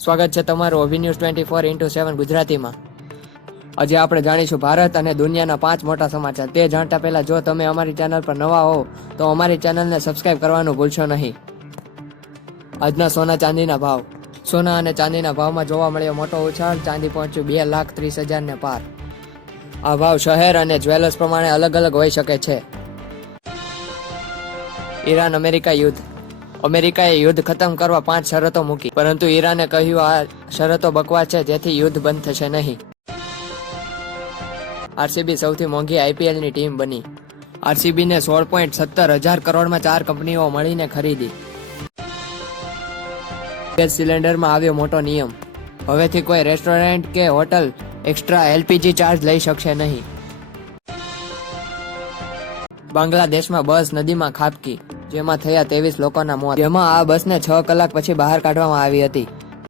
સ્વાગત છે તમારું અભિન્યૂઝ 24x7 ગુજરાતીમાં. આજે આપણે જાણીશું ભારત અને દુનિયાના 5 મોટા સમાચાર. તે જાણતા પહેલા જો તમે અમારી ચેનલ પર નવા હો તો અમારી ચેનલને સબસ્ક્રાઇબ કરવાનું ભૂલશો નહીં. આજના સોના ચાંદીના ભાવ. સોના અને ચાંદીના ભાવમાં જોવા મળ્યો મોટો ઉછાળ. ચાંદી પહોંચ્યું 2,30,000 ને પાર. આ ભાવ શહેર અને જ્વેલર્સ પ્રમાણે અલગ અલગ હોઈ શકે છે. ઈરાન અમેરિકા યુદ્ધ. અમેરિકાએ યુદ્ધ ખતમ કરવા 5 શરતો મૂકી, પરંતુ ઈરાને કહ્યું આ શરતો બકવાસ છે, જેથી યુદ્ધ બંધ થશે નહીં. આરસીબી સૌથી મોંઘી આઈપીએલની ટીમ બની. આરસીબીને 16.17 કરોડમાં 4 કંપનીઓ મળીને ખરીદી. ગેસ સિલિન્ડરમાં આવ્યો મોટો નિયમ. હવેથી કોઈ રેસ્ટોરન્ટ કે હોટલ એક્સ્ટ્રા એલપીજી ચાર્જ લઈ શકશે નહીં. બાંગ્લાદેશમાં બસ નદીમાં ખાબકી, જેમાં થયા 23 લોકોના મોત. જેમાં આ બસને 6 કલાક પછી બહાર કાઢવામાં આવી હતી.